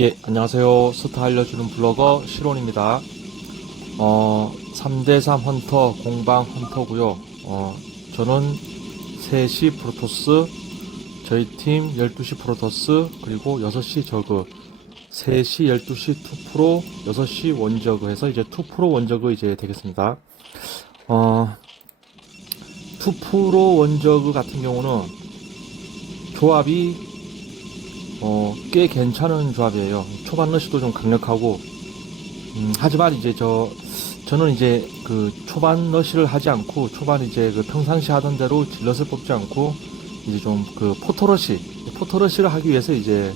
예, 안녕하세요. 스타 알려주는 블로거 시론입니다. 3대3 헌터, 공방 헌터고요. 저는 3시 프로토스, 저희 팀 12시 프로토스, 그리고 6시 저그, 3시 12시 2프로, 6시 원저그 해서 이제 2프로 원저그 이제 되겠습니다. 2프로 원저그 같은 경우는 조합이 꽤 괜찮은 조합이에요. 초반 러시도 좀 강력하고, 하지만 이제 저는 이제 그 초반 러시를 하지 않고, 초반 이제 그 평상시 하던 대로 질럿을 뽑지 않고, 이제 좀 그 포토러시를 하기 위해서 이제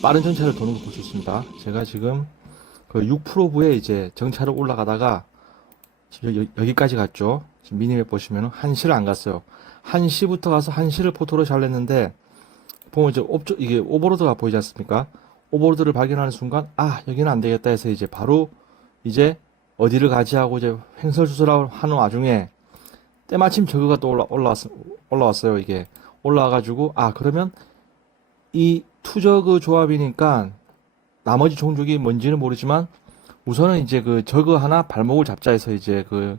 빠른 정찰을 도는 걸 볼 수 있습니다. 제가 지금 그 6%부에 이제 정찰을 올라가다가, 지금 여기까지 갔죠. 지금 미니맵 보시면은 1시를 안 갔어요. 1시부터 가서 1시를 포토러시 하려는데, 보면 이제 이게 오버로드가 보이지 않습니까? 오버로드를 발견하는 순간, 아, 여기는 안 되겠다 해서 이제 바로 이제 어디를 가지 하고 이제 횡설수설 하는 와중에 때마침 저거가 또 올라왔어요. 이게 올라와가지고, 아, 그러면 이 투저그 조합이니까 나머지 종족이 뭔지는 모르지만 우선은 이제 그 저그 하나 발목을 잡자 해서 이제 그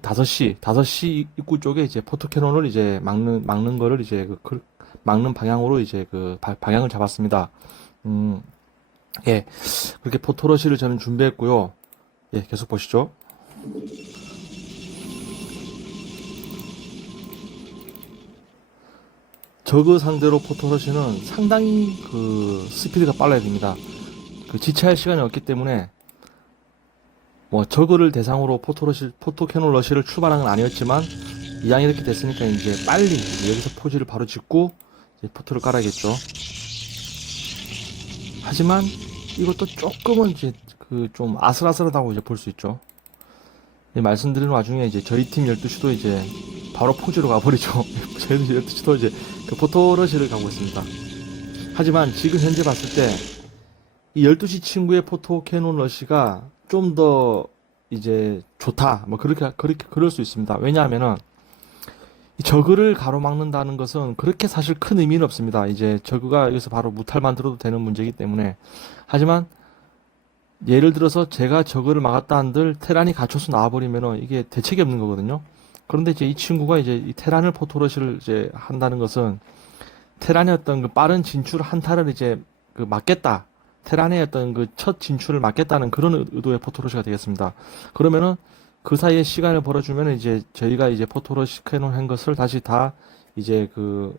다섯 시 입구 쪽에 이제 포토캐논을 이제 막는 거를 이제 막는 방향으로 이제 그 방향을 잡았습니다. 예. 그렇게 포토러시를 저는 준비했고요. 예, 계속 보시죠. 저그 상대로 포토러시는 상당히 그 스피드가 빨라야 됩니다. 그 지체할 시간이 없기 때문에 뭐 저그를 대상으로 포토캐논 러시를 출발한 건 아니었지만 이왕 이렇게 됐으니까 이제 빨리 여기서 포지를 바로 짓고 이제 포토를 깔아야겠죠. 하지만 이것도 조금은 이제 그 좀 아슬아슬하다고 이제 볼 수 있죠. 말씀드리는 와중에 이제 저희 팀 12시도 이제 바로 포지로 가버리죠. 저희 팀 12시도 이제 그 포토러시를 가고 있습니다. 하지만 지금 현재 봤을 때 이 12시 친구의 포토캐논 러시가 좀 더 이제 좋다. 뭐 그렇게 그럴 수 있습니다. 왜냐하면은 이 저그를 가로막는다는 것은 그렇게 사실 큰 의미는 없습니다. 이제 저그가 여기서 바로 무탈 만들어도 되는 문제이기 때문에. 하지만 예를 들어서 제가 저그를 막았다 한들 테란이 갇혀서 나와버리면은 이게 대책이 없는 거거든요. 그런데 이제 이 친구가 이제 이 테란을 포토러시를 이제 한다는 것은 테란의 어떤 그 빠른 진출 한타를 이제 그 막겠다. 테란의 어떤 그 첫 진출을 막겠다는 그런 의도의 포토러시가 되겠습니다. 그러면은 그 사이에 시간을 벌어주면 이제 저희가 이제 포토러시 캐논 한 것을 다시 다 이제 그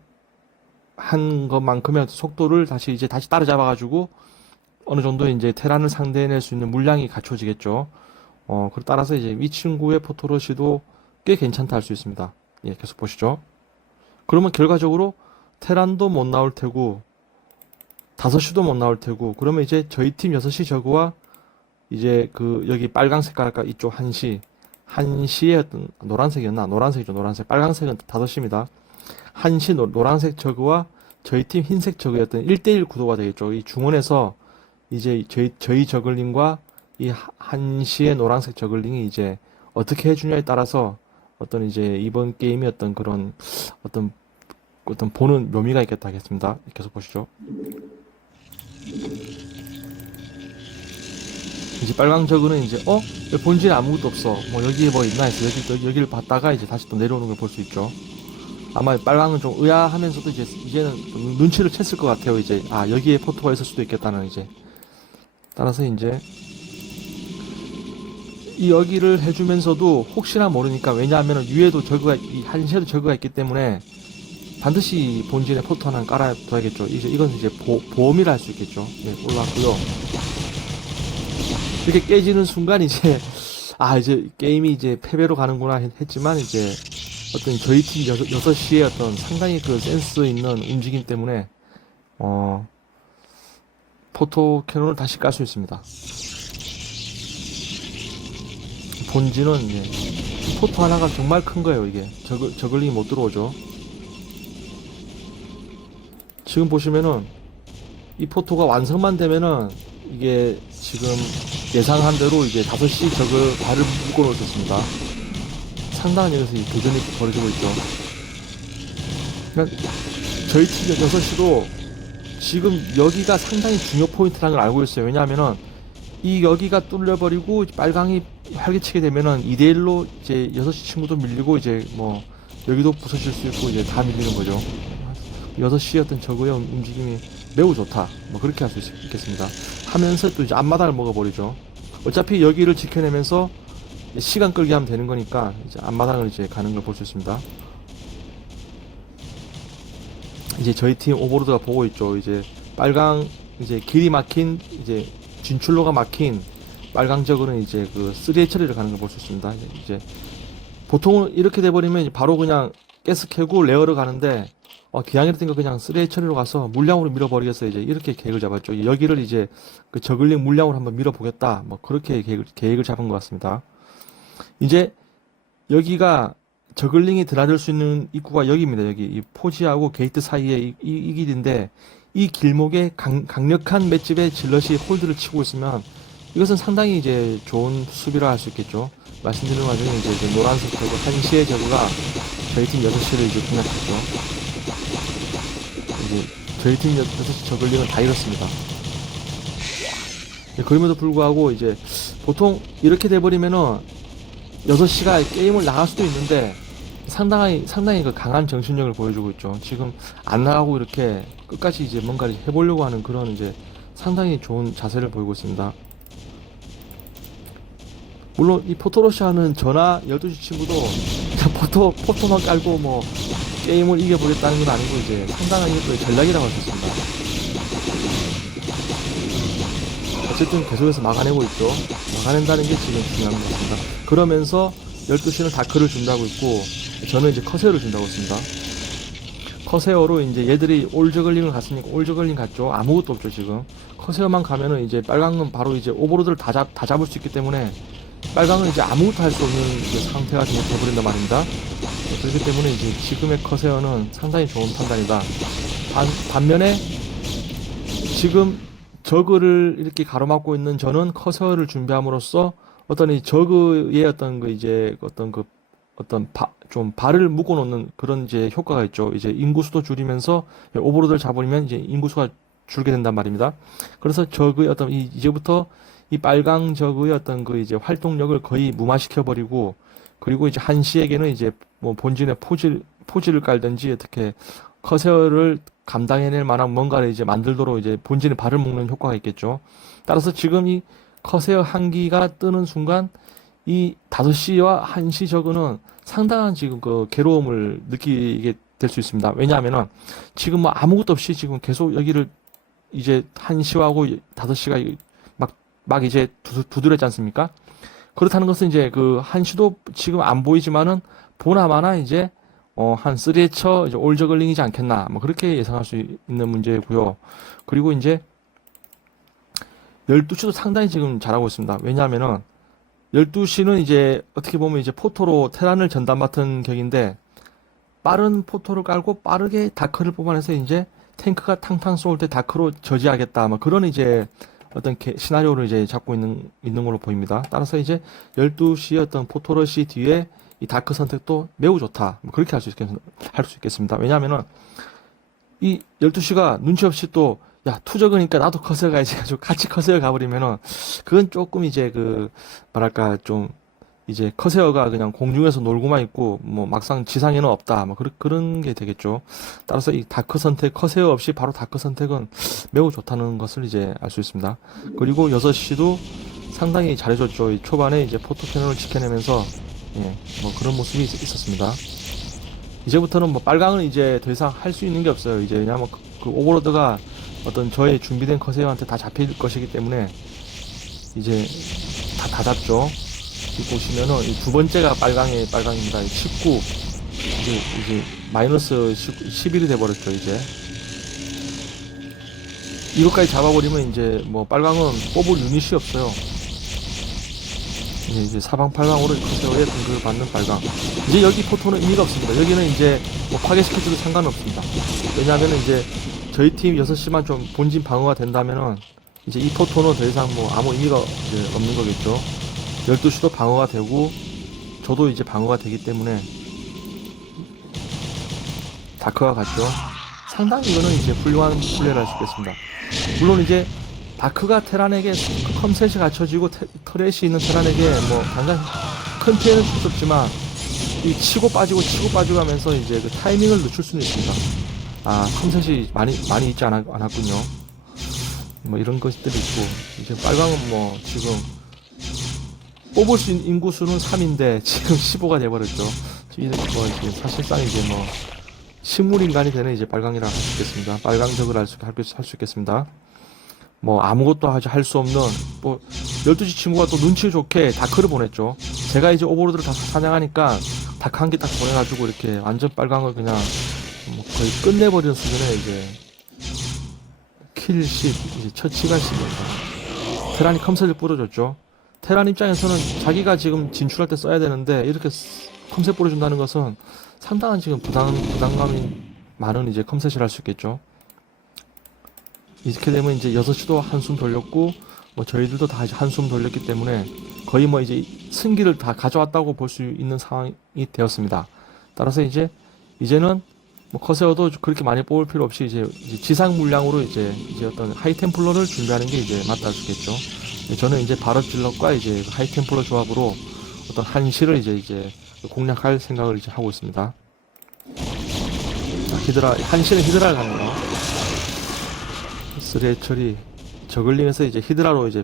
한 것만큼의 속도를 다시 따라잡아가지고 어느 정도 이제 테란을 상대해낼 수 있는 물량이 갖춰지겠죠. 그 따라서 이제 이 친구의 포토러시도 꽤 괜찮다 할 수 있습니다. 예, 계속 보시죠. 그러면 결과적으로 테란도 못 나올 테고 5시도 못 나올 테고 그러면 이제 저희 팀 6시 저그와 이제 그 여기 빨강 색깔 아까 이쪽 1시에 어떤 노란색이었나? 노란색이죠. 노란색. 빨강색은 5시입니다. 1시 노란색 저그와 저희 팀 흰색 저그였던 1대1 구도가 되겠죠. 이 중원에서 이제 저희 저글링과 이 1시의 노란색 저글링이 이제 어떻게 해주냐에 따라서 어떤 이제 이번 게임이 어떤 그런 어떤 보는 묘미가 있겠다 하겠습니다. 계속 보시죠. 이제 빨강 저그는 이제 여기 본진에 아무것도 없어. 뭐 여기에 뭐 있나 해서 여기를 봤다가 이제 다시 또 내려오는 걸 볼 수 있죠. 아마 빨강은 좀 의아하면서도 이제는 좀 눈치를 챘을 것 같아요. 이제 아 여기에 포토가 있을 수도 있겠다는 이제 따라서 이제 이 여기를 해주면서도 혹시나 모르니까 왜냐하면 위에도 저그가 이 한시에도 저그가 있기 때문에 반드시 본진에 포토 하나 깔아둬야겠죠. 이건 이제 보험이라 할 수 있겠죠. 네, 올라왔고요. 이렇게 깨지는 순간 이제 이제 게임이 이제 패배로 가는구나 했지만 이제 어떤 저희 팀 6시에 어떤 상당히 그 센스 있는 움직임 때문에 포토 캐논을 다시 깔 수 있습니다. 본진은 이제 포토 하나가 정말 큰 거예요. 이게 저글링이 못 들어오죠. 지금 보시면은 이 포토가 완성만 되면은 이게 지금 예상한 대로 이제 5시 저그 발을 묶어 놓겠습니다. 상당한 여기서 이 도전이 벌어지고 있죠. 그러니까 저희 팀 6시도 지금 여기가 상당히 중요 포인트라는 걸 알고 있어요. 왜냐하면은 이 여기가 뚫려버리고 빨강이 활개치게 되면은 2대1로 이제 6시 친구도 밀리고 이제 뭐 여기도 부서질 수 있고 이제 다 밀리는 거죠. 6시의 어떤 적의 움직임이 매우 좋다. 뭐 그렇게 할 수 있겠습니다. 하면서 또 이제 앞마당을 먹어버리죠. 어차피 여기를 지켜내면서 시간 끌게 하면 되는 거니까 이제 앞마당을 이제 가는 걸 볼 수 있습니다. 이제 저희 팀 오버로드가 보고 있죠. 이제 빨강 이제 길이 막힌 이제 진출로가 막힌 빨강 적으는 이제 그 3회 처리를 가는 걸 볼 수 있습니다. 이제 보통은 이렇게 돼버리면 바로 그냥 가스 캐고 레어를 가는데 기왕이랬으니까 그냥 3회 처리로 가서 물량으로 밀어버리겠어요. 이제 이렇게 계획을 잡았죠. 여기를 이제 그 저글링 물량으로 한번 밀어보겠다. 뭐 그렇게 계획을 잡은 것 같습니다. 이제 여기가 저글링이 드나들 수 있는 입구가 여기입니다. 여기 이 포지하고 게이트 사이에 이 길인데 이 길목에 강력한 맷집의 질럿이 홀드를 치고 있으면 이것은 상당히 이제 좋은 수비라 할 수 있겠죠. 말씀드리는 와중에 이제 노란색 저그 한시의 저그가 저희 팀 6시를 이제 공략했죠. 이제 저희 팀 6시 저글링은 다 잃었습니다. 그럼에도 불구하고 이제 보통 이렇게 돼버리면은 6시가 게임을 나갈 수도 있는데 상당히 그 강한 정신력을 보여주고 있죠. 지금 안 나가고 이렇게 끝까지 이제 뭔가를 해보려고 하는 그런 이제 상당히 좋은 자세를 보이고 있습니다. 물론 이 포토러시아는 저나 12시 친구도 포토만 깔고 뭐 게임을 이겨보겠다는 건 아니고 이제 상당한 또 전략이라고 할 수 있습니다. 어쨌든 계속해서 막아내고 있죠. 막아낸다는 게 지금 중요한 것 같습니다. 그러면서 12시는 다크를 준다고 있고 저는 이제 커세어를 준다고 했습니다. 커세어로 이제 얘들이 올저글링을 갔으니까 올저글링 갔죠. 아무것도 없죠 지금. 커세어만 가면은 이제 빨강은 바로 이제 오버로드를 다 잡을 수 있기 때문에 빨강은 이제 아무것도 할 수 없는 이제 상태가 되어버린단 말입니다. 그렇기 때문에 이제 지금의 커세어는 상당히 좋은 판단이다. 반면에 지금 저그를 이렇게 가로막고 있는 저는 커세어를 준비함으로써 어떤 이 저그의 어떤 그 이제 좀 발을 묶어 놓는 그런 이제 효과가 있죠. 이제 인구수도 줄이면서 오버로드를 잡으면 이제 인구수가 줄게 된단 말입니다. 그래서 저그의 어떤 이제부터 이 빨강 저그의 어떤 그 이제 활동력을 거의 무마시켜 버리고 그리고 이제 한시에게는 이제 뭐 본진의 포지를 깔든지 어떻게 커세어를 감당해낼 만한 뭔가를 이제 만들도록 이제 본진의 발을 묶는 효과가 있겠죠. 따라서 지금 이 커세어 한기가 뜨는 순간 이 5시와 1시 저그는 상당한 지금 그 괴로움을 느끼게 될 수 있습니다. 왜냐하면은 지금 뭐 아무것도 없이 지금 계속 여기를 이제 1시하고 5시가 막 이제 두드렸지 않습니까? 그렇다는 것은 이제 그 1시도 지금 안 보이지만은 보나마나 이제 한 3회처 이제 올저글링이지 않겠나 뭐 그렇게 예상할 수 있는 문제고요. 그리고 이제 12시도 상당히 지금 잘하고 있습니다. 왜냐하면은 12시는 이제 어떻게 보면 이제 포토로 테란을 전담 맡은 격인데 빠른 포토를 깔고 빠르게 다크를 뽑아내서 이제 탱크가 탕탕 쏠 때 다크로 저지하겠다 뭐 그런 이제 어떤 시나리오를 이제 잡고 있는 걸로 보입니다. 따라서 이제 12시의 어떤 포토러시 뒤에 이 다크 선택도 매우 좋다. 뭐 그렇게 할 수 있겠습니다. 왜냐하면은 이 12시가 눈치 없이 또 야, 투적으니까 나도 커세어 가야지 해가지고 같이 커세어 가버리면은 그건 조금 이제 그 뭐랄까 좀 이제 커세어가 그냥 공중에서 놀고만 있고 뭐 막상 지상에는 없다 뭐 그런 게 되겠죠. 따라서 이 다크 선택 커세어 없이 바로 다크 선택은 매우 좋다는 것을 이제 알 수 있습니다. 그리고 6시도 상당히 잘해줬죠. 이 초반에 이제 포토 패널을 지켜내면서 뭐 그런 모습이 있었습니다. 이제부터는 뭐 빨강은 이제 더 이상 할 수 있는 게 없어요. 이제 왜냐면 그 오버로드가 어떤 저의 준비된 커세어한테 다 잡힐 것이기 때문에 이제 다 잡죠. 여기 보시면은 이 두 번째가 빨강입니다. 19 이제 마이너스 11이 돼버렸죠. 이제 이것까지 잡아버리면 이제 뭐 빨강은 뽑을 유닛이 없어요. 이제 사방팔방으로 커세어의 등급을 받는 빨강. 이제 여기 포토는 의미가 없습니다. 여기는 이제 뭐 파괴시켜줘도 상관없습니다. 왜냐하면 이제 저희 팀 6시만 좀 본진 방어가 된다면은 이제 이 포토는 더 이상 뭐 아무 의미가 이제 없는 거겠죠. 12시도 방어가 되고 저도 이제 방어가 되기 때문에 다크가 갔죠. 상당히 이거는 이제 훌륭한 플레이를 할 수 있겠습니다. 물론 이제 다크가 테란에게 컴셋이 갖춰지고 터렛이 있는 테란에게 뭐 당장 큰 피해는 줄 수 없지만 이 치고 빠지고 하면서 이제 그 타이밍을 늦출 수는 있습니다. 아, 컴셋이 많이 있지 않았군요. 뭐 이런 것들이 있고, 이제 빨강은 뭐 지금 뽑을 수 있는 인구수는 3인데 지금 15가 돼버렸죠. 지금 뭐 이제 사실상 이제 뭐 식물인간이 되는 이제 빨강이라 할 수 있겠습니다. 빨강적을 할 수 있겠습니다. 뭐 아무것도 할 수 없는 뭐 12시 친구가 또 눈치 좋게 다크를 보냈죠. 제가 이제 오버로드를 다 사냥하니까 다크 한 개 딱 보내가지고 이렇게 완전 빨강을 그냥 뭐 거의 끝내버리는 수준의 이제 킬십 이제 처치가 심니다. 테란이 컴셋을 뿌려줬죠. 테란 입장에서는 자기가 지금 진출할 때 써야 되는데 이렇게 컴셋 뿌려준다는 것은 상당한 지금 부담감이 많은 이제 컴셋을 할 수 있겠죠. 이렇게 되면 이제 6시도 한숨 돌렸고, 뭐 저희들도 다 이제 한숨 돌렸기 때문에 거의 뭐 이제 승기를 다 가져왔다고 볼 수 있는 상황이 되었습니다. 따라서 이제는 뭐 커세어도 그렇게 많이 뽑을 필요 없이 이제 지상 물량으로 이제 어떤 하이템플러를 준비하는 게 이제 맞다 싶겠죠. 저는 이제 바럿 질럿과 이제 하이템플러 조합으로 어떤 한시를 이제 공략할 생각을 이제 하고 있습니다. 자, 한시는 히드라를 가네요. 쓰레 처리 저글링에서 이제 히드라로 이제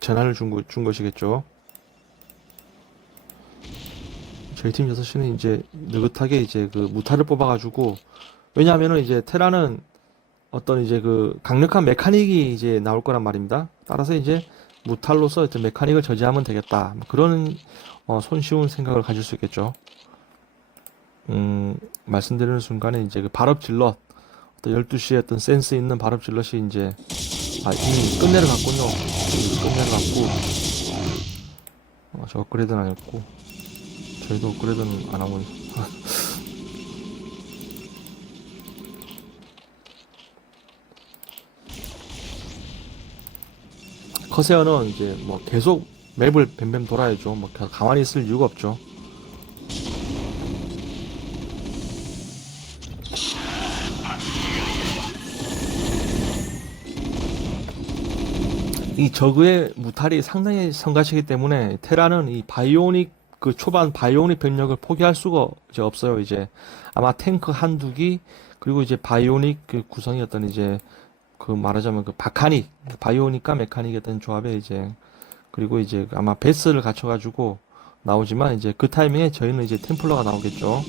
전환을 준 것이겠죠. 저희 팀 6시는 이제 느긋하게 이제 그 무탈을 뽑아가지고, 왜냐하면은 이제 테라는 어떤 이제 그 강력한 메카닉이 이제 나올 거란 말입니다. 따라서 이제 무탈로서 어떤 메카닉을 저지하면 되겠다. 뭐 그런 손쉬운 생각을 가질 수 있겠죠. 말씀드리는 순간에 이제 그 발업 질럿, 어떤 12시에 어떤 센스 있는 발업 질럿이 이제 이미 끝내러 갔군요. 끝내러 갔고, 저 업그레이드는 안 했고, 저희도 업그레이드는 안 하고 커세어는 이제 뭐 계속 맵을 뱀뱀 돌아야죠. 뭐 가만히 있을 이유가 없죠. 이 저그의 무탈이 상당히 성가시기 때문에 테라는 이 바이오닉 그 초반 바이오닉 병력을 포기할 수가 이제 없어요. 이제 아마 탱크 한두 기, 그리고 이제 바이오닉 그 구성이었던 이제 그 말하자면 그 바카닉 바이오닉과 메카닉이었던 조합에 이제, 그리고 이제 아마 베스를 갖춰가지고 나오지만 이제 그 타이밍에 저희는 이제 템플러가 나오겠죠.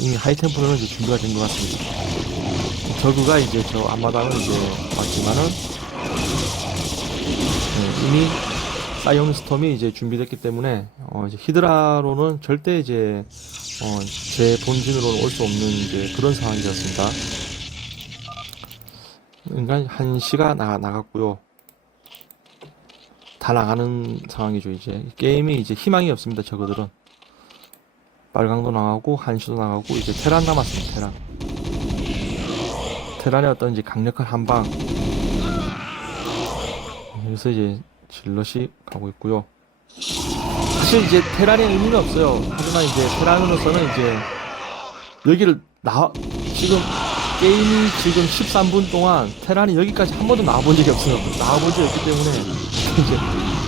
이미 하이 템플러는 이제 준비가 된 것 같습니다. 저그가 이제 저 앞마당을 이제 왔지만은 이미 사이온 스톰이 이제 준비됐기 때문에 이제 히드라로는 절대 이제 제 본진으로는 올 수 없는 이제 그런 상황이 되었습니다. 그러니까 한시가 나갔고요. 다 나가는 상황이죠. 이제 게임이 이제 희망이 없습니다. 저거들은 빨강도 나가고 한시도 나가고 이제 테란 남았습니다. 테란의 어떤 이제 강력한 한방, 여기서 이제 질럿이 가고 있고요. 사실 이제 테란의 의미는 없어요. 하지만 이제 테란으로서는 이제 여기를 지금 게임이 지금 13분 동안 테란이 여기까지 한 번도 나와본 적이 없어요. 나와본 적이 없기 때문에 이제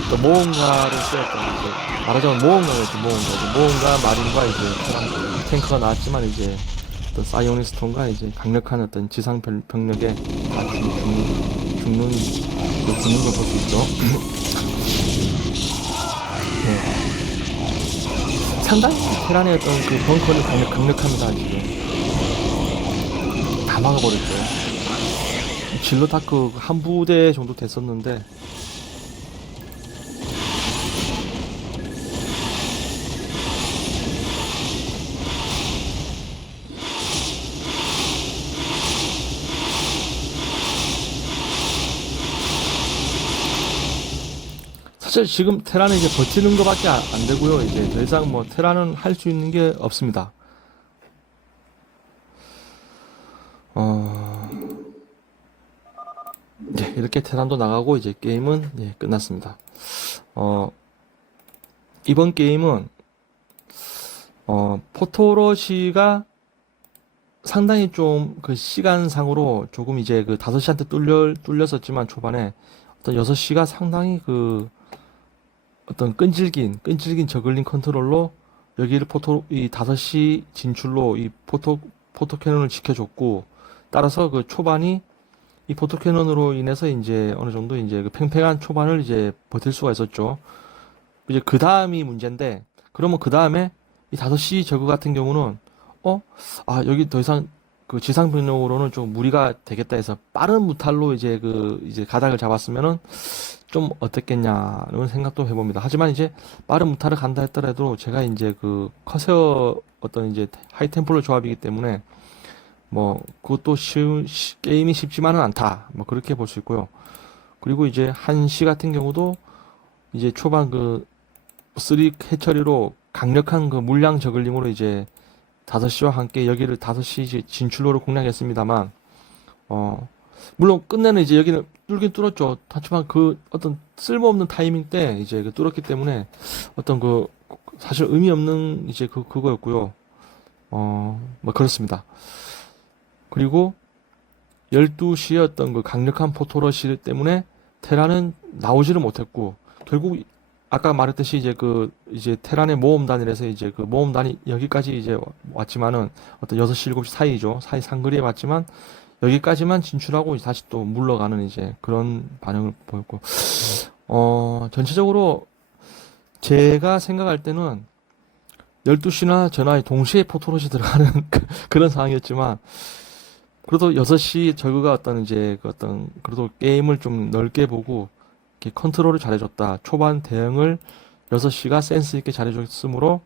또 모험가를 쓰였던, 이제 말하자면 모험가 마린과 이제 테란 탱크가 나왔지만 이제 또 사이오니스톤과 이제 강력한 어떤 지상 병력에 다 죽는 걸 볼 수 있죠. 네. 상당히 테란의 어떤 그 벙커는 강력합니다. 지금 다 막아버렸죠. 질러 다크 한 부대 정도 됐었는데, 사실 지금 테라는 이제 버티는 것밖에 안 되고요. 이제 더 이상 뭐 테라는 할 수 있는 게 없습니다. 이렇게 테란도 나가고 이제 게임은 끝났습니다. 이번 게임은 포토로시가 상당히 좀 그 시간상으로 조금 이제 그 5시한테 뚫렸었지만 초반에 어떤 6시가 상당히 그 어떤 끈질긴 저글링 컨트롤로 여기를 이 5시 진출로 이 포토 캐논을 지켜줬고 따라서 그 초반이 이 포토 캐논으로 인해서 이제 어느 정도 이제 그 팽팽한 초반을 이제 버틸 수가 있었죠. 이제 그 다음이 문제인데 그러면 그 다음에 이 5시 저그 같은 경우는 어? 아, 여기 더 이상 그 지상 병력으로는 좀 무리가 되겠다 해서 빠른 무탈로 이제 그 이제 가닥을 잡았으면은 좀 어땠겠냐는 생각도 해봅니다. 하지만 이제 빠른 무탈을 간다 했더라도 제가 이제 그 커세어 어떤 이제 하이템플러 조합이기 때문에 뭐 그것도 게임이 쉽지만은 않다. 뭐 그렇게 볼 수 있고요. 그리고 이제 한시 같은 경우도 이제 초반 그 3 해처리로 강력한 그 물량 저글링으로 이제 5시와 함께 여기를 5시 이제 진출로를 공략했습니다만 물론 끝내는 이제 여기는 뚫긴 뚫었죠. 하지만 그 어떤 쓸모없는 타이밍 때 이제 그 뚫었기 때문에 어떤 그 사실 의미 없는 이제 그거였고요. 뭐 그렇습니다. 그리고 12시에 어떤 그 강력한 포토러시 때문에 테라는 나오지를 못했고 결국 아까 말했듯이 이제 그 이제 테란의 모험단이라서 이제 그 모험단이 여기까지 이제 왔지만은 어떤 6시 7시 사이죠. 사이 상거리에 왔지만 여기까지만 진출하고 다시 또 물러가는 이제 그런 반응을 보였고 전체적으로 제가 생각할 때는 12시나 전화에 동시에 포토롯이 들어가는 그런 상황이었지만 그래도 6시 저그가 어떤 이제 그 어떤 그래도 게임을 좀 넓게 보고 이렇게 컨트롤을 잘해줬다. 초반 대응을 6시가 센스 있게 잘해줬으므로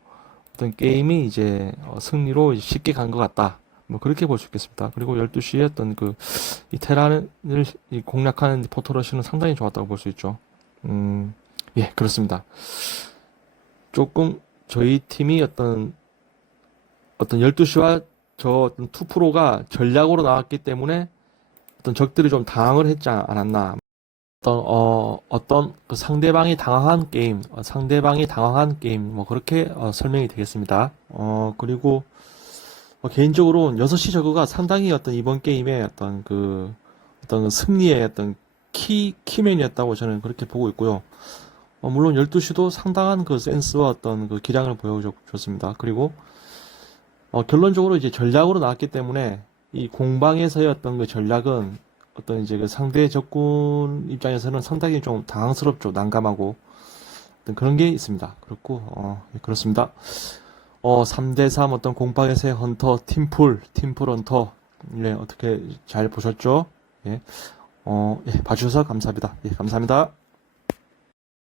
어떤 게임이 이제 승리로 쉽게 간 것 같다. 뭐 그렇게 볼 수 있겠습니다. 그리고 12시에 어떤 그 이 테란을 공략하는 포토러시는 상당히 좋았다고 볼 수 있죠. 예, 그렇습니다. 조금 저희 팀이 어떤 12시와 저 어떤 2프로가 전략으로 나왔기 때문에 어떤 적들이 좀 당황을 했지 않았나. 어떤 그 상대방이 당황한 게임, 뭐 그렇게 설명이 되겠습니다. 그리고 개인적으로 6시 저그가 상당히 어떤 이번 게임의 어떤 승리의 어떤 키맨이었다고 저는 그렇게 보고 있고요. 물론 12시도 상당한 그 센스와 어떤 그 기량을 보여줬습니다. 그리고 결론적으로 이제 전략으로 나왔기 때문에 이 공방에서의 어떤 그 전략은 어떤 이제 그 상대 적군 입장에서는 상당히 좀 당황스럽죠. 난감하고 어떤 그런 게 있습니다. 그렇고 예, 그렇습니다. 3대3 어떤 공방에서의 헌터 팀풀 헌터 예, 어떻게 잘 보셨죠? 예. 예, 봐주셔서 감사합니다. 예, 감사합니다.